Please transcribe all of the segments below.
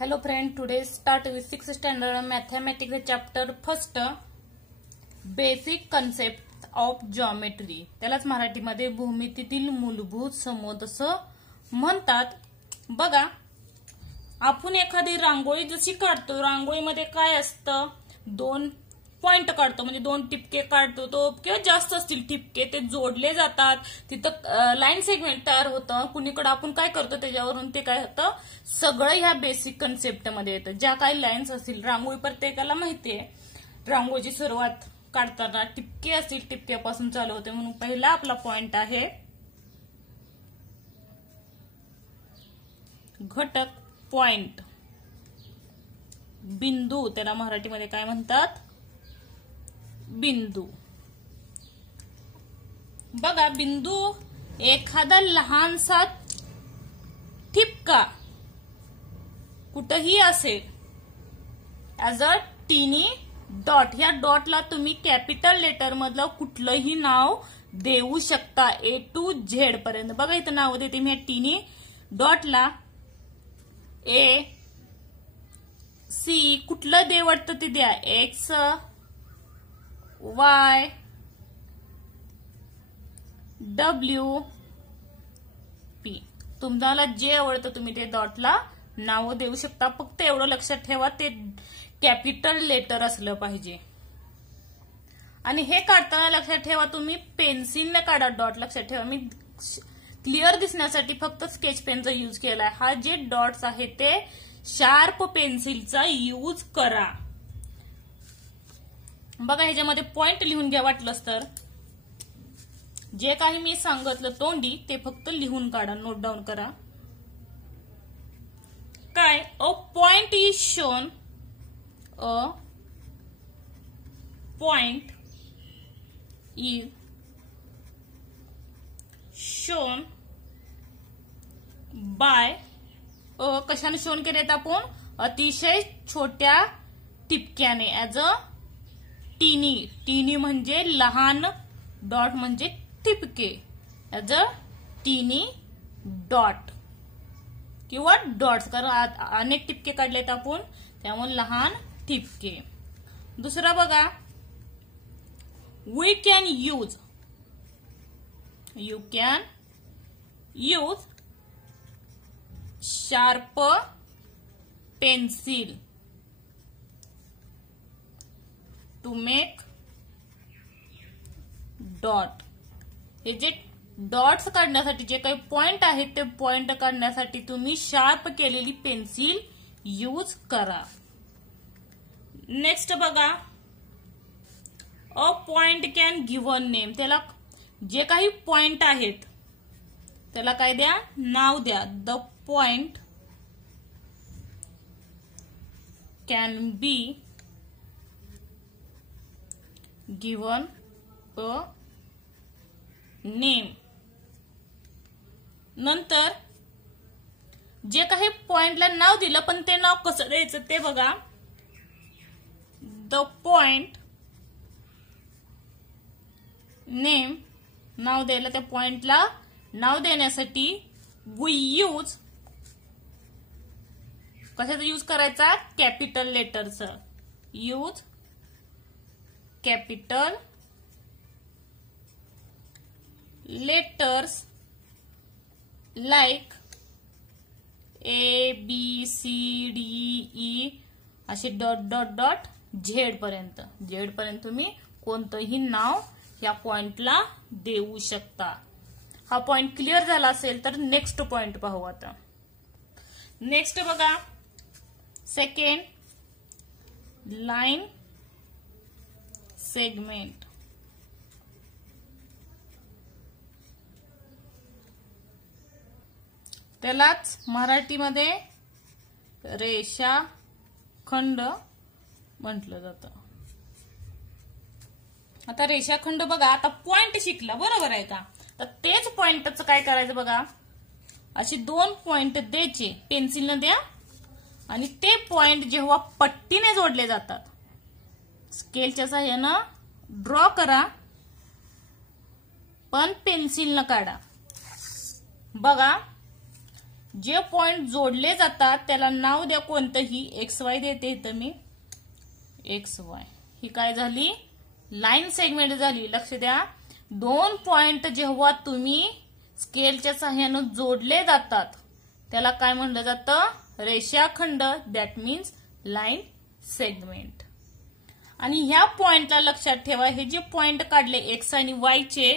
Hello friend, today start with 6th standard mathematics chapter first basic concept of geometry. त्यालाच मराठीमध्ये भूमितीतील मूलभूत समज असं म्हणतात. बघा, आपण एखादी रांगोळी जशी काढतो, रांगोळीमध्ये काय असतं, दोन पॉइंट काढतो म्हणजे दोन टिपके काढतो, तो किंवा जास्त असतील टिपके ते जोडले जातात, तिथं लाईन सेगमेंट तयार होतं. कुणीकडे आपण काय करतो त्याच्यावरून ते काय होतं, सगळं ह्या बेसिक कन्सेप्ट मध्ये येतं. ज्या काही लाईन्स असतील, रांगोळी प्रत्येकाला माहितीये, रांगोळीची सुरुवात काढताना टिपके असतील, टिपक्यापासून चालू होते. म्हणून पहिला आपला पॉइंट आहे घटक पॉइंट, बिंदू, त्याला मराठीमध्ये काय म्हणतात, बिंदू. बघा, बिंदू एखादा लहानसा ठिपका कुठेही असेल, ऍज अ टीनी डॉट. ह्या डॉटला तुम्ही कॅपिटल लेटर मधलं कुठलंही नाव देऊ शकता, A to Z पर्यंत. बघा, इथं नाव देते मी टीनी डॉटला A C, कुठलं दे वाटतं ते द्या, X Y W P. तुम्हाला जे आवडतं तुम्ही ते डॉटला नाव देऊ शकता. फक्त एवढं लक्षात ठेवा, ते कॅपिटल लेटर असलं पाहिजे. आणि हे काढताना लक्षात ठेवा, तुम्ही पेन्सिलने काढा डॉट. लक्षात ठेवा, मी क्लिअर दिसण्यासाठी फक्त स्केच पेनचा यूज केलाय. हा जे डॉट्स आहे ते शार्प पेन्सिलचा यूज करा. बघा, ह्याच्यामध्ये पॉइंट लिहून घ्या वाटलंच तर. जे काही मी सांगितलं तोंडी ते फक्त लिहून काढा, नोट डाऊन करा. काय, a point is shown, a point is shown by, कशाने शोन केलेत आपण, अतिशय छोट्या टिपक्याने, ऍज अ टीनी. टीनी म्हणजे लहान, डॉट म्हणजे टिपके, ऍज अ टीनी डॉट किंवा डॉट्स, कारण अनेक टिपके काढलेत आपण, त्यामुळे लहान टिपके. दुसरा बघा, we can use, you can use sharp pencil to make dot. हे जे डॉट्स काढण्यासाठी जे काही पॉइंट आहेत ते पॉइंट काढण्यासाठी तुम्ही शार्प केलेली पेन्सिल यूज करा. नेक्स्ट बघा, a point can given name. त्याला जे काही पॉइंट आहेत त्याला काय द्या, नाव द्या. The point can be given a name. नंतर जे काही पॉइंटला नाव दिलं, पण ते नाव कसं द्यायचं ते बघा. द पॉइंट नेम, नाव द्यायला, त्या पॉइंटला नाव देण्यासाठी वी यूज, कशाचा यूज करायचा, कॅपिटल लेटरचं. Use capital letters like A B C D E असे डॉट डॉट डॉट झेड पर्यंत. झेड पर्यंत तुम्ही कोणतंही नाव या पॉइंटला देऊ शकता. हा पॉइंट क्लिअर झाला असेल तर नेक्स्ट पॉइंट पाहू आता. नेक्स्ट बघा, सेकंड, लाईन सेगमेंट. त्यालाच मराठीमध्ये रेषाखंड म्हटलं जातं. आता रेषाखंड बघा, आता पॉइंट शिकला बरोबर आहे का, तर तेच पॉइंटचं काय करायचं बघा, अशी दोन पॉइंट द्यायचे, पेन्सिलनं द्या. आणि ते पॉइंट जेव्हा पट्टीने जोडले जातात, स्केलच्या साहाय्यानं ड्रॉ करा, पण पेन्सिलनं काढा. बघा, जे पॉइंट जोडले जातात त्याला नाव द्या कोणतंही. XY देते इथं मी. XY ही काय झाली? लाईन सेगमेंट झाली. लक्ष द्या, दोन पॉइंट जेव्हा तुम्ही स्केलच्या सहाय्याने जोडले जातात त्याला काय म्हणलं जातं? रेषाखंड. That means line segment. आणि ह्या पॉइंटला लक्षात ठेवा, हे जे पॉइंट काढले एक्स आणि वाय चे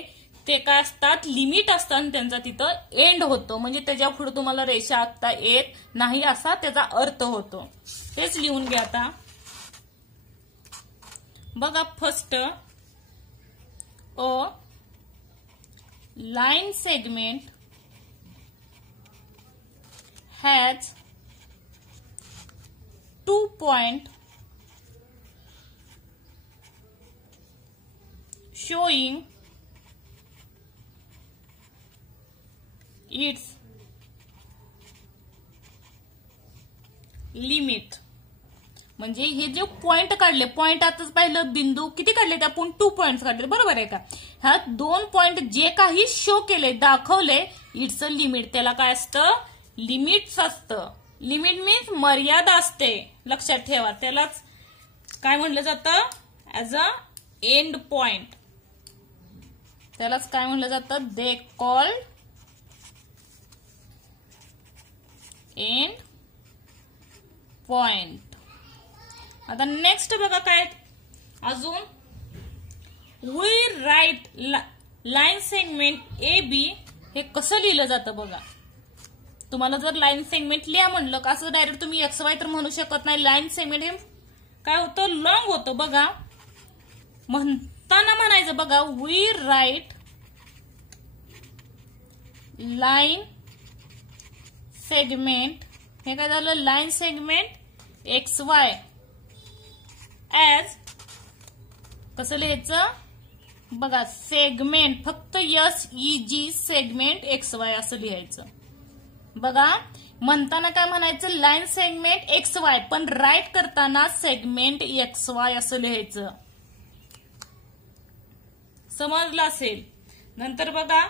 ते काय असतात? लिमिट असतात आणि त्यांचा तिथं एंड होतो. म्हणजे त्याच्या पुढे तुम्हाला रेषा आखता येत नाही असा त्याचा अर्थ होतो. तेच लिहून घ्या आता. बघा, first a line segment has 2 points showing its limit. म्हणजे हे जे पॉइंट काढले, पॉइंट आताच पाहिलं बिंदू किती काढले ते आपण 2 पॉइंट्स काढले, बरोबर आहे का? ह्या 2 पॉइंट जे काही शो केले, दाखवले, इट्स अ लिमिट. त्याला काय असतं? लिमिट्स असतं. लिमिट मीन्स मर्यादा असते. लक्षात ठेवा, त्यालाच काय म्हणलं जातं? As a end point. त्यालाच काय म्हणलं जातं? They called end point. आता नेक्स्ट बघा काय अजून. We write line segment A B. हे कसं लिहिलं जातं बघा. तुम्हाला जर लाईन सेगमेंट लिहा म्हणलं का असं डायरेक्ट तुम्ही XY तर म्हणू शकत नाही. लाईन सेगमेंट हे काय होतं? लॉंग होतं. बघा, म्हणताना म्हणायचं बघा, वी राईट लाईन सेगमेंट. हे काय झालं? लाईन सेगमेंट XY ऍज कसं लिहायचं बघा? सेगमेंट फक्त SEG सेगमेंट XY असं लिहायचं. बघा, म्हणताना काय म्हणायचं? लाईन सेगमेंट XY, पण राईट करताना सेगमेंट XY असं लिहायचं. समजलं असेल. नंतर बघा,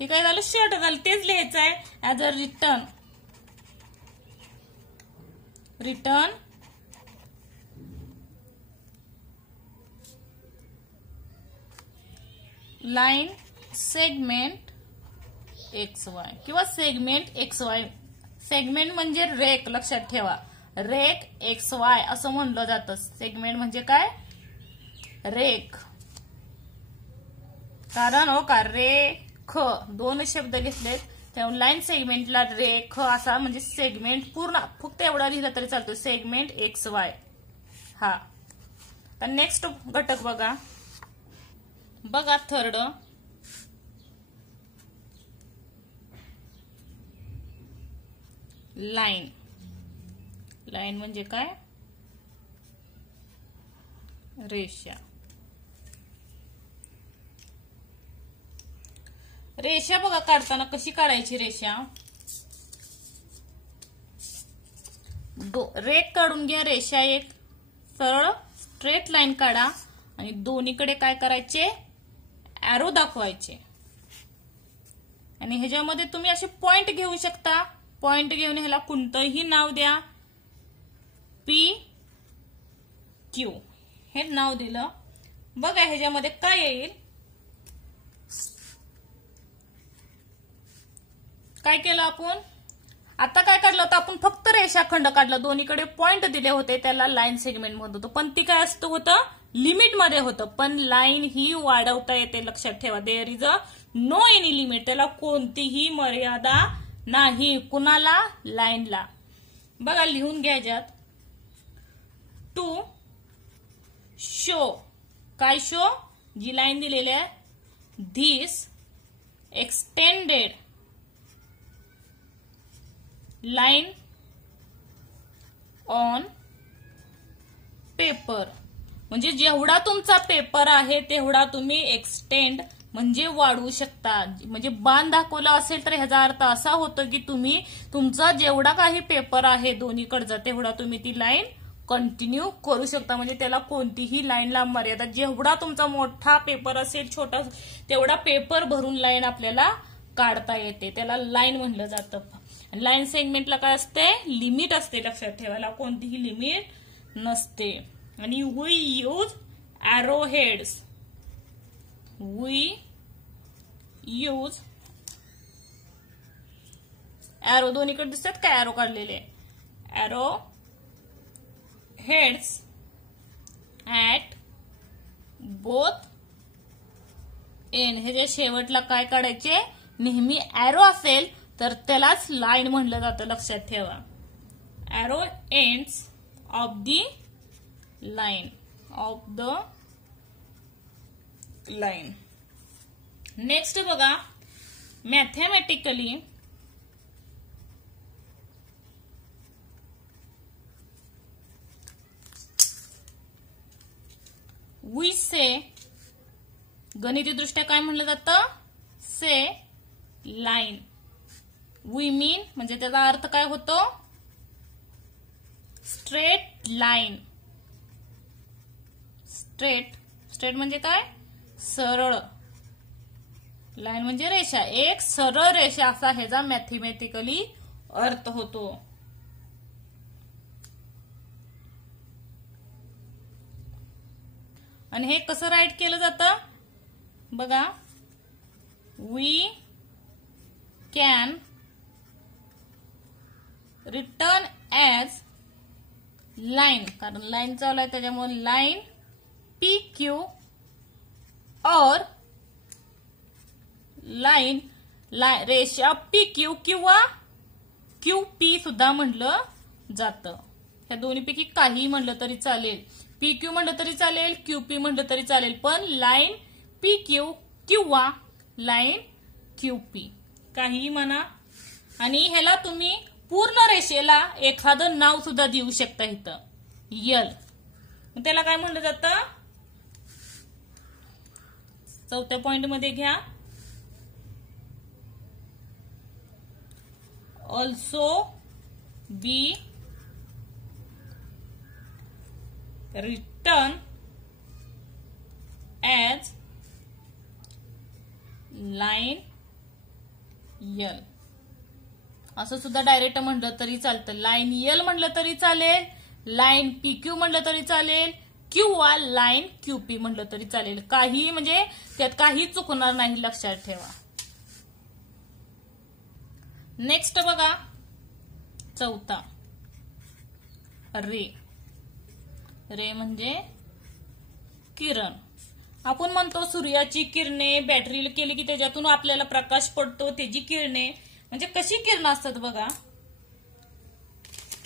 हे काय झालं? शॉर्ट झालं. तेच लिहायचं आहे as a return line segment XY किंवा सेगमेंट XY. सेगमेंट म्हणजे रेख. लक्षात ठेवा, रेख XY असं म्हणलं जातं. सेगमेंट म्हणजे काय? रेख. कारण हो का, रेख दोन शब्द घेतलेत त्यामुळे लाईन सेगमेंटला रेख असा म्हणजे सेगमेंट पूर्ण फक्त एवढा लिहिला तरी चालतो. Segment XY. हा, तर नेक्स्ट घटक बघा. बघा, थर्ड लाईन. लाईन म्हणजे काय? रेषा. रेषा बघा काढताना कशी काढायची रेषा? रेख काढून घ्या. रेषा एक सरळ स्ट्रेट लाईन काढा आणि दोन्हीकडे काय करायचे? ॲरो दाखवायचे. आणि ह्याच्यामध्ये तुम्ही असे पॉइंट घेऊ शकता. पॉइंट घेऊन ह्याला कोणतंही नाव द्या. PQ हे नाव दिलं. बघा ह्याच्यामध्ये काय येईल? काय केलं आपण? आता काय काढलं होतं आपण? फक्त रेषाखंड काढला. दोन्हीकडे पॉइंट दिले होते, त्याला लाईन सेगमेंट म्हणत होतो. पण ती काय असतं होतं? लिमिट मध्ये होतं. पण लाईन ही वाढवता येते. लक्षात ठेवा, there is a no any limit. त्याला कोणतीही मर्यादा नाही. कुणाला? लाईनला. बघा, लिहून घ्यायच्यात. To show. काय शो? जी लाईन दिलेली आहे. This extended line on paper. म्हणजे जेवढा तुमचा पेपर आहे तेवढा तुम्ही एक्सटेंड म्हणजे वाढवू शकता. म्हणजे बाण दाखवला असेल तर ह्याचा अर्थ असा होतो की तुम्ही तुमचा जेवढा काही पेपर आहे दोन्हीकडचा तेवढा तुम्ही ती लाईन कंटिन्यू करू शकता. म्हणजे त्याला कोणतीही लाईनला मर्यादा, जेवढा तुमचा मोठा पेपर असेल छोटा तेवढा पेपर भरून लाईन आपल्याला काढता येते. त्याला लाईन म्हणलं जातं. लाईन सेगमेंटला काय असते, लिमिट असते. लक्षात ठेवायला कोणतीही लिमिट नसते. आणि we use arrow heads. We use arrow, दोन्हीकडे दिसतात का एरो काढलेले, arrow heads at both end. हे जे शेवटला काय काढायचे, नेहमी एरो असेल तर त्यालाच लाईन म्हणलं जातं. लक्षात ठेवा. Arrow ends of the line, of the line. Next बघा, मॅथमॅटिकली वी से, गणितीदृष्ट्या काय म्हणलं जातं, से लाईन. वी मीन म्हणजे त्याचा अर्थ काय होतो, स्ट्रेट लाईन. स्ट्रेट म्हणजे काय, सरळ. लाईन म्हणजे रेषा, एक सरळ रेषा असा ह्याचा मॅथमॅटिकली अर्थ होतो. आणि हे कसं राईट केलं जातं बघा, we can return as line, कारण लाईन चालू आहे त्याच्यामुळे लाईन पी क्यू और लाईन रेषा पी क्यू किंवा क्यू पी सुद्धा म्हणलं जातं. ह्या दोन्हीपैकी काही म्हणलं तरी चालेल. पी क्यू म्हणलं तरी चालेल, क्यू पी म्हणलं तरी चालेल, पण लाईन पी क्यू किंवा लाईन क्यू पी काहीही म्हणा. आणि ह्याला तुम्ही पूर्ण रेषेला एखादं नाव सुद्धा देऊ शकता. इथं यल, त्याला काय म्हणलं जातं, चौथ्या पॉइंट मध्ये घ्या, also be return as line L. असं सुद्धा डायरेक्ट म्हणलं तरी चालतं. लाईन यल म्हणलं तरी चालेल, लाईन पी क्यू म्हणलं तरी चालेल, किंवा लाईन क्यू पी म्हणलं तरी चालेल. काही म्हणजे त्यात काही चुकणार नाही. लक्षात ठेवा. नेक्स्ट बघा, चौथा रे. रे म्हणजे किरण. आपण म्हणतो सूर्याची किरणे, बॅटरी केली की त्याच्यातून आपल्याला प्रकाश पडतो, त्याची किरणे. म्हणजे कशी किरणं असतात बघा.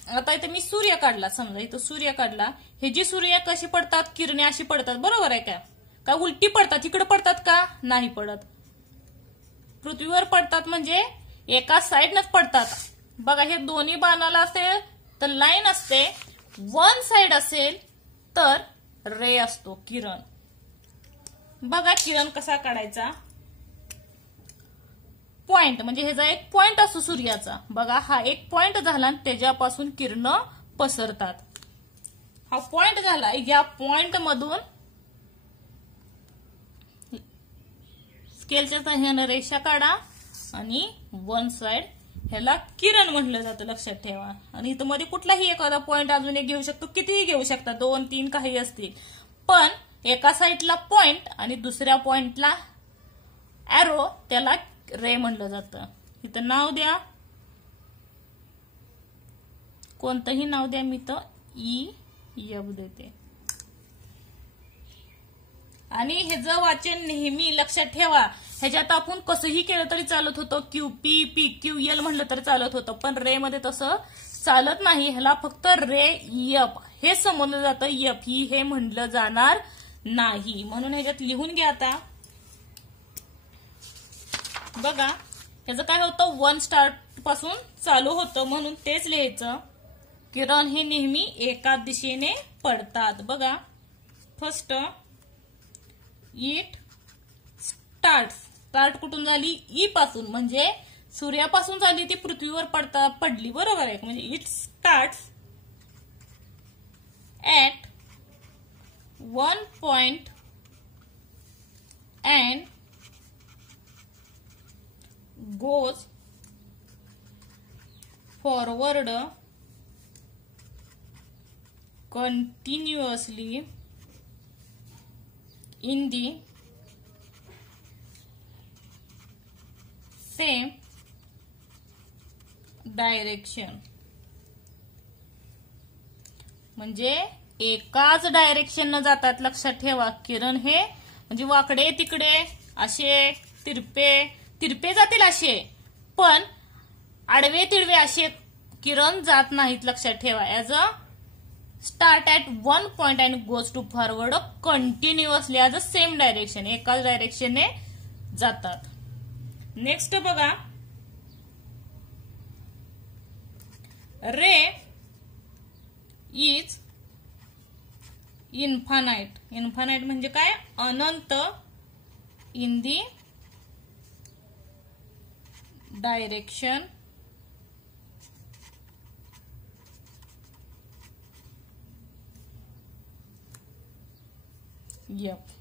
आता इथे मी सूर्य काढला, समजा इथं सूर्य काढला, हे जी सूर्य कशी पडतात, किरणे अशी पडतात, बरोबर आहे का? का उलटी पडतात, इकडे पडतात का? नाही पडत. पृथ्वीवर पडतात म्हणजे एका साइडनच पडतात. बघा, हे दोन्ही बाणाला असेल तर लाईन असते, वन साइड असेल तर रे असतो, किरण. बघा किरण कसा काढायचा, पॉइंट म्हणजे ह्याचा एक पॉइंट असतो सूर्याचा. बघा, हा एक पॉइंट झाला आणि त्याच्यापासून किरण पसरतात. हा पॉइंट झाला, या पॉइंट मधून स्केलच्या सहाय्याने रेषा काढा आणि वन साइड, ह्याला किरण म्हणलं जातं. लक्षात ठेवा. आणि इथं मध्ये कुठलाही एखादा पॉइंट अजून एक घेऊ शकतो, कितीही घेऊ शकता, 2, 3 काही असतील, पण एका साइडला पॉइंट आणि दुसऱ्या पॉइंटला एरो, त्याला रे म्हणलं जातं. इथं नाव द्या, कोणतंही नाव द्या, मी तर एफ देते. आणि ह्याचं वाचन नेहमी लक्षात ठेवा. ह्याच्यात आपण कसंही केलं तरी चालत होतं, Q P, P Q L म्हणलं तरी चालत होतं, पण रे मध्ये तसं चालत नाही. ह्याला फक्त रे एफ हे समजलं जातं, एफ ही हे म्हणलं जाणार नाही. म्हणून ह्याच्यात लिहून घ्या. आता बघा, ह्याचं काय होतं, वन स्टार्ट पासून चालू होतं, म्हणून तेच लिहायचं. किरण हे नेहमी एका दिशेने पडतात. बघा, फर्स्ट इट स्टार्ट कुठून झाली, ई पासून, म्हणजे सूर्यापासून झाली, ती पृथ्वीवर पडली, बरोबर आहे. म्हणजे it start at one point and goes forward continuously in the same direction. म्हणजे एकाच डायरेक्शन न जातात. लक्षात ठेवा, किरण हे म्हणजे वाकडे तिकडे असे तिरपे जातील असे, पण आडवे तिडवे असे किरण जात नाहीत. लक्षात ठेवा. As a start at one point and goes to forward continuously as a same direction. एकाच डायरेक्शनने जातात. नेक्स्ट बघा, रे इज इन्फानाइट. इन्फानाइट म्हणजे काय? अनंत. In the direction F.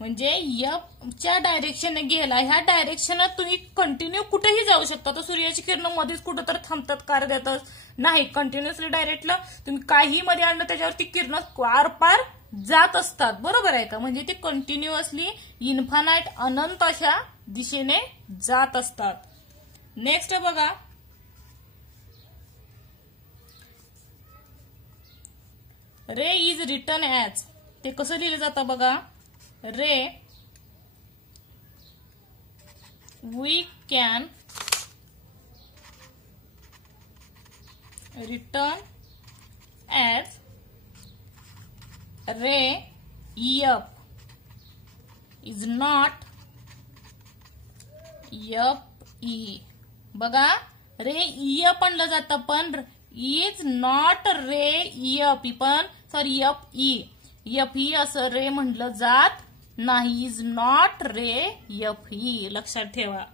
म्हणजे एफ च्या डायरेक्शनने गेला. ह्या डायरेक्शनात तुम्ही कंटिन्यू कुठेही जाऊ शकता. तर सूर्याची किरण मध्येच कुठं तर थांबतात, कार देतात नाही. कंटिन्युअसली डायरेक्टला तुम्ही काही मध्ये आणलं त्याच्यावरती किरण आरपार जात असतात. बरोबर आहे का? म्हणजे ते कंटिन्युअसली इन्फानाइट अनंत अशा दिशेने जात असतात. नेक्स्ट बघा, रे इज रिटन ऍज. ते कसं लिहिलं जातं बघा. Ray we can return as ray F is not F E. बघा, रे एफ म्हणलं जातं, पण is not ray F E, पण sorry F E. F E असं रे म्हटलं जात नाही. Is not ray F E. लक्षात ठेवा.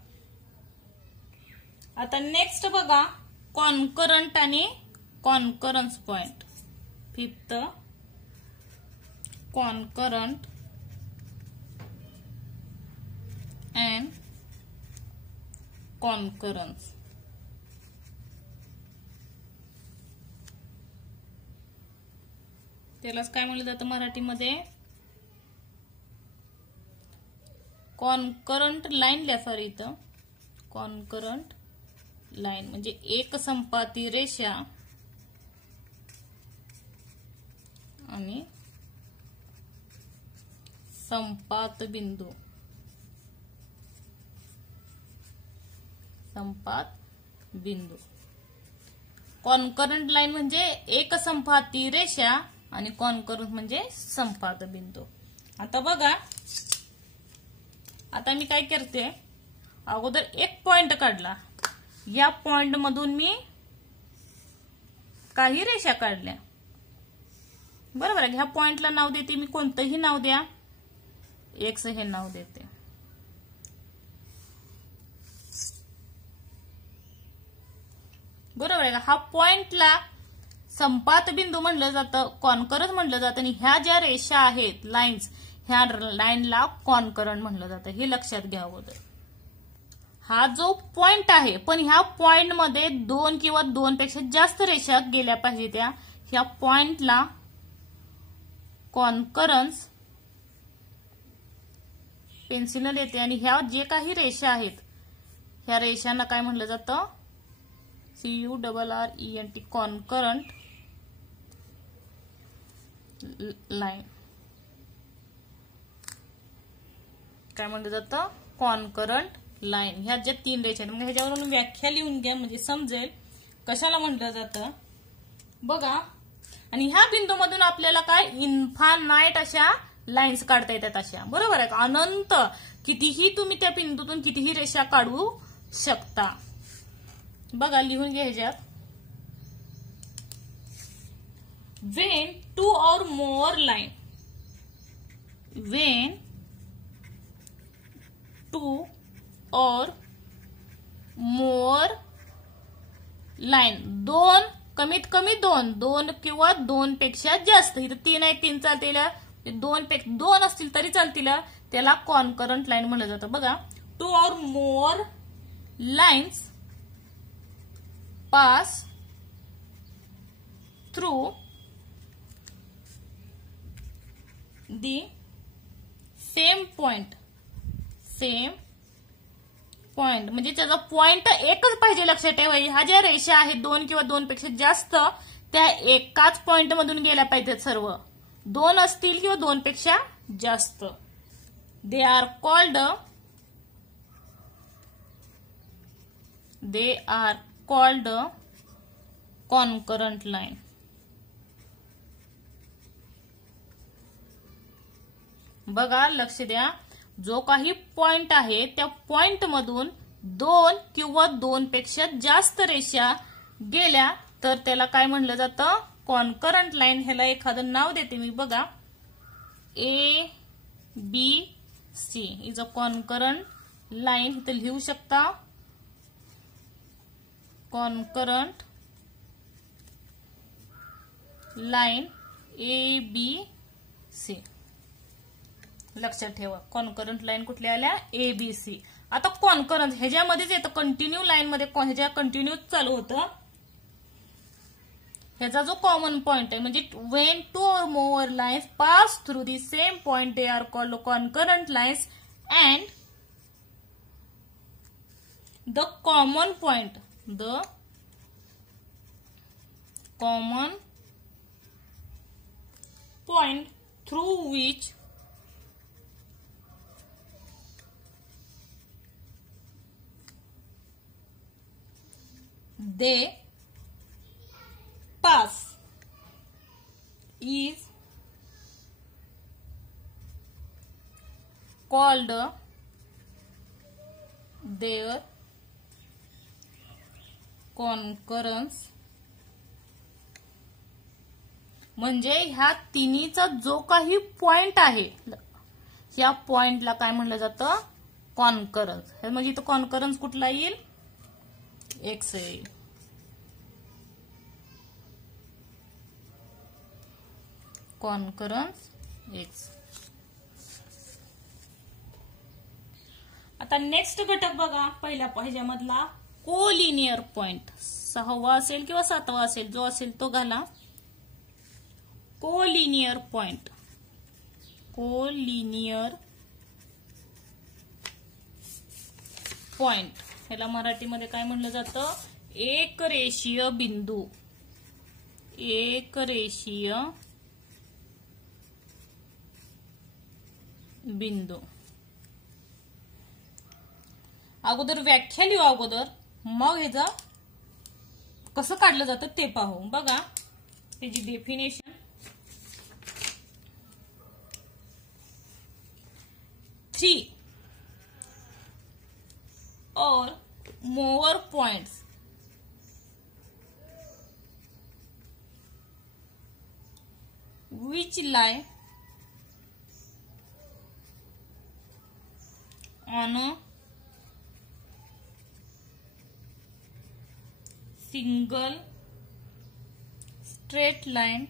आता नेक्स्ट बघा, कॉन्करंट आणि concurrence point. Fifth, concurrent and concurrence. त्यालाच काय म्हणलं जातं मराठीमध्ये? कॉन्करंट लाईन लिहा. सॉरी, इथं कॉन्करंट लाईन म्हणजे एक संपाती रेषा आणि संपात बिंदू. संपात बिंदू. कॉन्करंट लाईन म्हणजे एक संपाती रेषा आणि कॉन्करंट म्हणजे संपात बिंदू. आता बघा, आता मी काय करते, अगोदर एक पॉइंट काढला. या पॉइंट मधून मी काही रेषा काढल्या. बरोबर आहे. ह्या पॉइंटला नाव देते मी, कोणतंही नाव द्या. एक्स हे नाव देते. बरोबर आहे का? हा पॉइंटला संपात बिंदू म्हणलं जातं, कॉन्करंट म्हणलं जातं. आणि ह्या ज्या रेषा आहेत, लाईन्स, ह्या लाईनला कॉन्करंट म्हणलं जातं. हे लक्षात घ्या अगोदर. हा जो पॉइंट आहे, पण ह्या पॉइंट मध्ये दोन किंवा दोन पेक्षा जास्त रेषा गेल्या पाहिजे. त्या ह्या पॉइंटला कॉन्करन्स पेन्सिल येते. आणि ह्या जे काही रेषा आहेत, ह्या रेषांना काय म्हणलं जातं? CURRENT, concurrent line. काय म्हणलं जातं? Concurrent line. ह्या ज्या तीन रेषा आहेत, मग ह्याच्यावरून व्याख्या लिहून घ्या म्हणजे समजेल कशाला म्हटलं जातं. बघा, आणि ह्या बिंदूमधून आपल्याला काय इन्फानाइट अशा लाईन्स काढता येतात अशा. बरोबर आहे का? अनंत कितीही तुम्ही त्या बिंदूतून कितीही रेषा काढू शकता. बघा, लिहून घ्या ह्याच्यात. When two or more line, when two or more line, दोन कमीत कमी 2 किंवा 2 पेक्षा जास्त. इथं 3 आहे, 3 चालतील, 2 असतील तरी चालतील, त्याला कॉन्करंट लाईन म्हणलं जातं. बघा, 2 or more lines pass through the same point. म्हणजे त्याचा पॉइंट एकच पाहिजे, लक्षात ठेवायची. ह्या ज्या रेषा आहेत 2 किंवा 2 पेक्षा जास्त, त्या एकाच पॉइंट मधून गेल्या पाहिजेत सर्व. 2 असतील किंवा 2 पेक्षा जास्त. They are called concurrent line. बघा, लक्ष द्या, जो काही पॉइंट आहे त्या पॉइंट मधून 2 किंवा 2 पेक्षा जास्त रेषा गेल्या तर त्याला काय म्हणलं जातं? Concurrent line. ह्याला एखादं नाव देते मी. बघा, ABC is a concurrent line. इथे लिहू शकता कॉन्करंट लाईन ABC. लक्षात ठेवा, कॉन्करंट लाईन कुठल्या आल्या? ABC. आता कॉन्करंट ह्याच्यामध्येच येतं, कंटिन्यू लाईन मध्ये ह्याच्या कंटिन्यू चालू होतं. ह्याचा जो कॉमन पॉइंट आहे, म्हणजे when 2 or more lines pass through the same point, they are called concurrent lines, and the common point through which they pass is called their concurrence. म्हणजे ह्या तिन्हीचा जो काही पॉइंट आहे, ह्या पॉइंटला काय म्हणलं जातं? कॉन्करन्स. म्हणजे इथं कॉन्करन्स कुठला येईल? एक्स येईल. Concurrence x. आता नेक्स्ट घटक बघा, पहिल्या ह्याच्यामधला कोलिनियर पॉइंट. 6वा असेल किंवा 7वा असेल, जो असेल तो घाला. Collinear point. ह्याला मराठीमध्ये काय म्हणलं जातं? एकरेषीय बिंदू. अगोदर व्याख्या लिहू, अगोदर मग ह्याचं कसं काढलं जातं ते पाहू. बघा, त्याची definition. 3 or more points which lie on a single straight line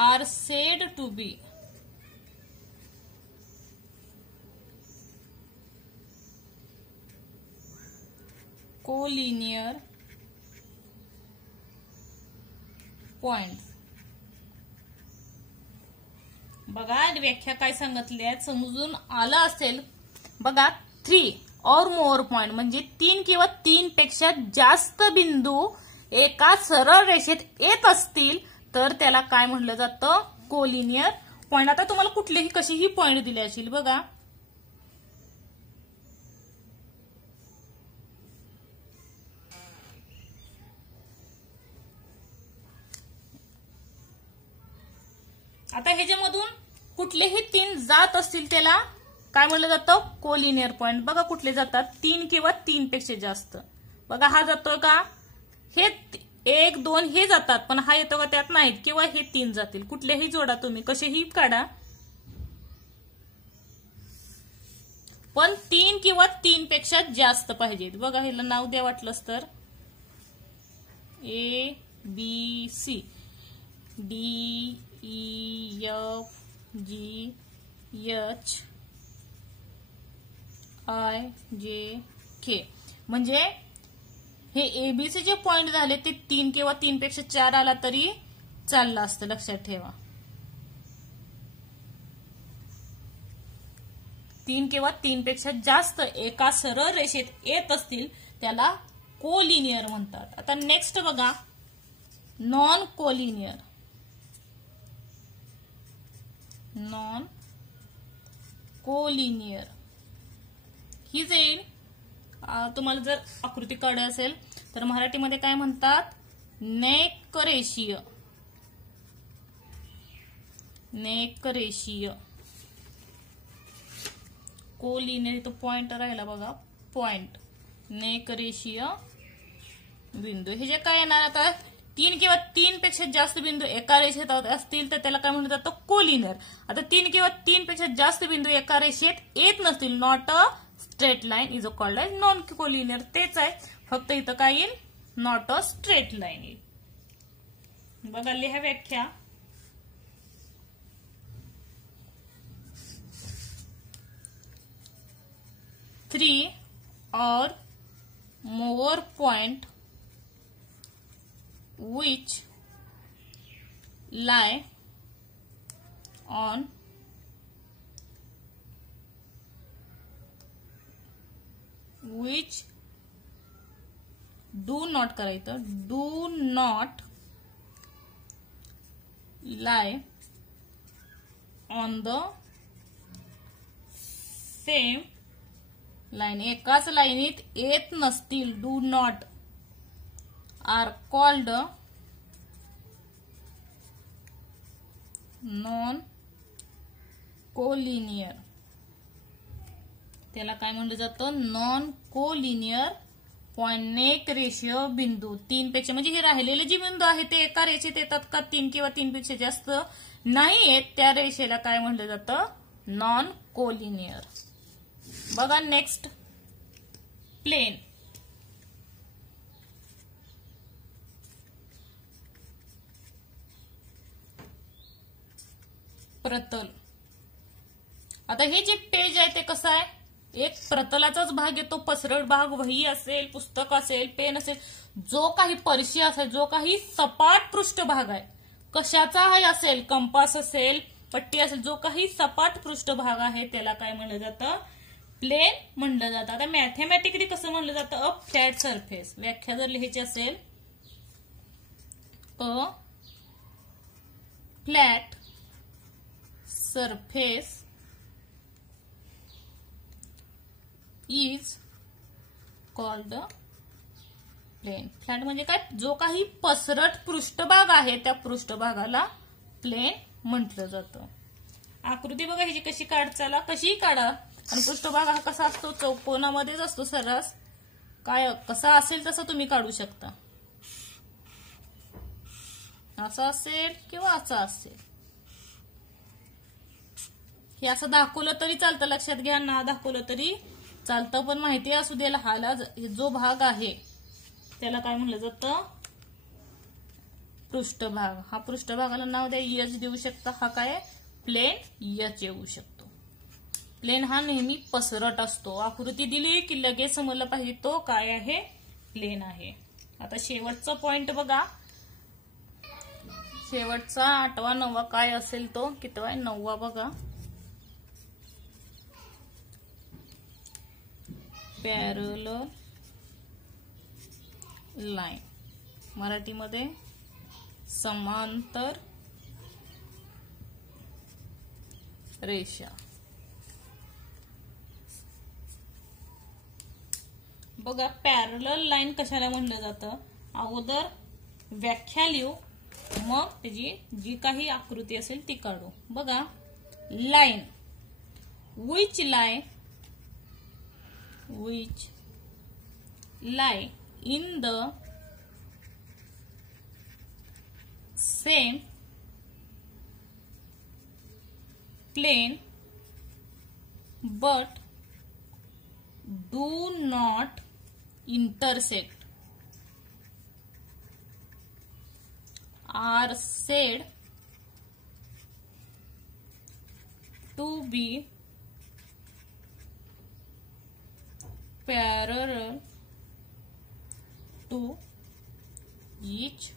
are said to be collinear points. बघा, व्याख्या काय सांगितली आहे समजून आलं असेल. बघा, 3 और मोर पॉइंट म्हणजे 3 किंवा 3 पेक्षा जास्त बिंदू एका सरळ रेषेत येत असतील तर त्याला काय म्हणलं जातं? Collinear point. आता तुम्हाला कुठलेही कशीही पॉइंट दिले असतील. बघा, आता ह्याच्यामधून कुठलेही 3 जात असतील त्याला काय म्हणलं जातं? Collinear point. बघा, कुठले जातात? 3 किंवा 3 पेक्षा जास्त. बघा, हा जातोय का? हे 1 2 हे जातात, पण हा येतो का? त्यात नाहीत. किंवा हे 3 जातील. कुठलेही जोडा तुम्ही, कसेही काढा. पण 3 किंवा 3 पेक्षा जास्त पाहिजेत. बघा ह्याला नाव द्या वाटलंच तर. ABC DEFGHIJK म्हणजे हे एबीसी जे पॉइंट झाले ते 3 किंवा 3 पेक्षा 4 आला तरी चाललं असतं. लक्षात ठेवा. 3 किंवा 3 पेक्षा जास्त एका सरळ रेषेत येत असतील त्याला कोलिनियर म्हणतात. आता नेक्स्ट बघा, नॉन कोलिनियर. नॉन कोलिनियर ही जाईल. तुम्हाला जर आकृती काढायची असेल तर मराठीमध्ये काय म्हणतात? नेकरेषीय. नेकरेषीय. कोलिनियर तो पॉइंट राहिला बघा, पॉइंट. नेकरेषीय बिंदू हे जे काय येणार, आता 3 किंवा 3 पेक्षा जास्त बिंदू एका रेषेत असतील तर त्याला काय म्हणलं जातं? कोलिनियर. आता 3 किंवा 3 पेक्षा जास्त बिंदू एका रेषेत येत नसतील, not a straight line is called as non collinear. तेच आहे, फक्त इथं काय येईल? नॉट अ स्ट्रेट लाईन येईल. बघा लिहा व्याख्या. Three or more point which lie on which do not करायचं, do not lie on the same line. एकाच लाईनीत येत नसतील, do not are called non collinear. त्याला काय म्हणलं जातं? Non collinear point. नेकरेषीय बिंदू 3 पेक्षा म्हणजे हे राहिलेले जे बिंदू आहेत ते एका रेषेत येतात का 3 किंवा 3 पेक्षा जास्त नाही येत, त्या रेषेला काय म्हणलं जातं? Non collinear. बघा नेक्स्ट, प्लेन. प्रतल. आता हे जे पेज आहे ते कसं आहे? एक प्रतलाचाच भाग येतो. पसरट भाग वही असेल, पुस्तक असेल, पेन असेल, जो काही परशी असेल, जो काही सपाट पृष्ठभाग आहे, कशाचाही असेल, कंपास असेल, पट्टी असेल, जो काही सपाट पृष्ठभाग आहे त्याला काय म्हणलं जातं? प्लेन म्हणलं जातं. आता मॅथमॅटिकली कसं म्हणलं जातं? A flat surface. व्याख्या जर लिहायची असेल, a flat surface is called plane. Flat म्हणजे काय? जो काही पसरट पृष्ठभाग आहे त्या पृष्ठभागाला प्लेन म्हटलं जातं. आकृती बघा ह्याची कशी काढचाला, कशीही काढा. आणि पृष्ठभाग हा कसा असतो? चौकोनामध्येच असतो सर्रास. काय कसा असेल तसं तुम्ही काढू शकता. असा असेल किंवा असा असेल. हे असं दाखवलं तरी चालतं, लक्षात घ्या. ना दाखवलं तरी चालतं, पण माहिती असू द्यायला. हाला जो भाग आहे त्याला काय म्हणलं जातं? पृष्ठभाग. हा पृष्ठभागाला नाव द्या, एच देऊ शकता. हा काय? प्लेन एच येऊ शकतो. प्लेन हा नेहमी पसरट असतो. आकृती दिली की लगेच समजलं पाहिजे तो काय आहे? प्लेन आहे. आता शेवटचा पॉइंट बघा. शेवटचा 8वा 9वा काय असेल तो? कितवा आहे? 9वा बघा. Parallel line. मराठीमध्ये समांतर रेषा. बघा पॅरलल लाईन कशाला म्हणलं जातं? अगोदर व्याख्या लिहू, मग त्याची जी काही आकृती असेल ती काढू. बघा, line. which lie in the same plane but do not intersect are said to be parallel to each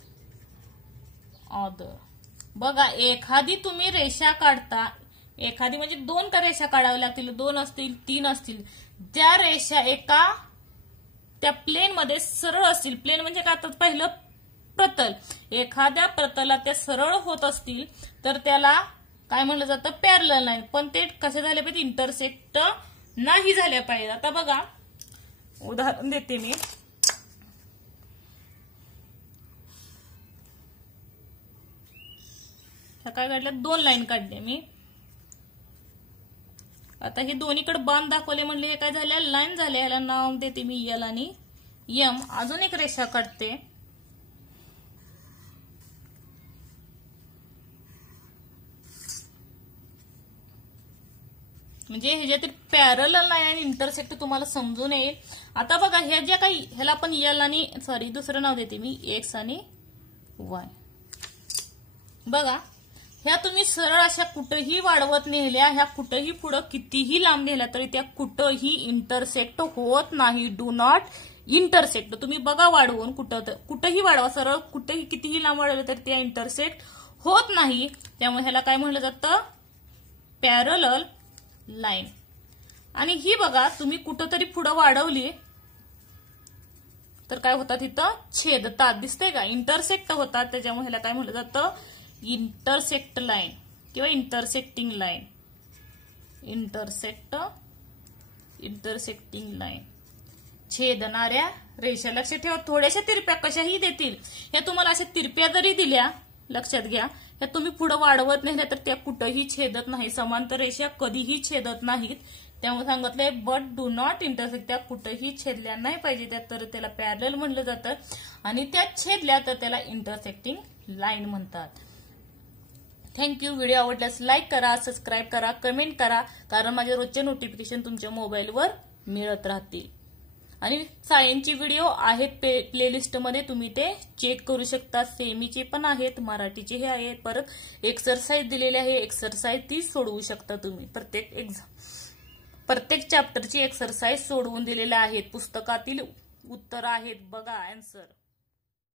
other. बघा, एखादी तुम्ही रेषा काढता, एखादी म्हणजे दोन का रेषा काढाव्या लागतील, 2 असतील 3 असतील, त्या रेषा एका त्या प्लेन मध्ये सरळ असतील. प्लेन म्हणजे काय, तर पहिलं प्रतल, एखाद्या प्रतलात त्या सरळ होत असतील तर त्याला काय म्हणलं जातं, पॅरलल लाईन. पण ते कसे झाले पाहिजे, इंटरसेक्ट नाही झाल्या पाहिजे. आता बघा उदाहरण देते मी. काय काढल्या, 2 लाईन काढले मी. आता हे दोन्हीकडे बाण दाखवले म्हणले हे काय झाल्या, लाईन झाल्या. ह्याला नाव देते मी एल आणि एम. अजून एक रेषा काढते. म्हणजे ह्याच्यातील पॅरलल लाईन आणि इंटरसेक्ट तुम्हाला समजून येईल. आता बघा, ह्या ज्या काही, ह्याला आपण एल आणि दुसरं नाव देते मी एक्स आणि वाय. बघा, ह्या तुम्ही सरळ अशा कुठेही वाढवत नेल्या, ह्या कुठेही पुढे कितीही लांब नेल्या तरी त्या कुठेही इंटरसेक्ट होत नाही. Do not intersect. तुम्ही बघा वाढवून, कुठेही वाढवा, सरळ कुठेही कितीही लांब वाढवलं तरी त्या इंटरसेक्ट होत नाही. त्यामुळे ह्याला काय म्हणलं जातं, पॅरलल लाईन. आणि ही बघा, तुम्ही कुठंतरी पुढं वाढवली तर काय होतात, इथं छेदतात, दिसतंय का, इंटरसेक्ट होतात. त्याच्यामुळे ह्याला काय म्हटलं जातं, इंटरसेक्ट लाईन किंवा इंटरसेक्टिंग लाईन. इंटरसेक्टिंग लाईन, छेदणाऱ्या रेषा. लक्षात ठेवा, थोड्याशा तिरप्या कशाही देतील, या तुम्हाला अशा तिरप्या जरी दिल्या, लक्षात घ्या, या तुम्ही पुढे वाढवत नाही तर त्या कुठेही छेदत नाही. समांतर रेषा कधीही छेदत नाहीत. त्यामुळे सांगितलंय बट डू नॉट इंटरसेक्ट, त्या कुठेही छेदल्या नाही पाहिजे, त्या तर त्याला पॅरलल म्हणलं जातं. आणि त्या छेदल्या तर त्याला इंटरसेक्टिंग लाईन म्हणतात. थँक्यू. व्हिडिओ आवडल्यास लाईक करा, सबस्क्राईब करा, कमेंट करा, कारण माझे रोजचे नोटिफिकेशन तुमच्या मोबाईलवर मिळत राहतील. आणि सायन्सची व्हिडिओ आहेत प्लेलिस्टमध्ये, तुम्ही ते चेक करू शकता. सेमीचे पण आहेत, मराठीचे हे आहेत. परत एक्सरसाइज दिलेले आहे, एक्सरसाइज ती सोडवू शकता तुम्ही. प्रत्येक चॅप्टरची एक्सरसाइज सोडवून दिलेल्या आहेत, पुस्तकातील उत्तर आहेत, बघा आन्सर.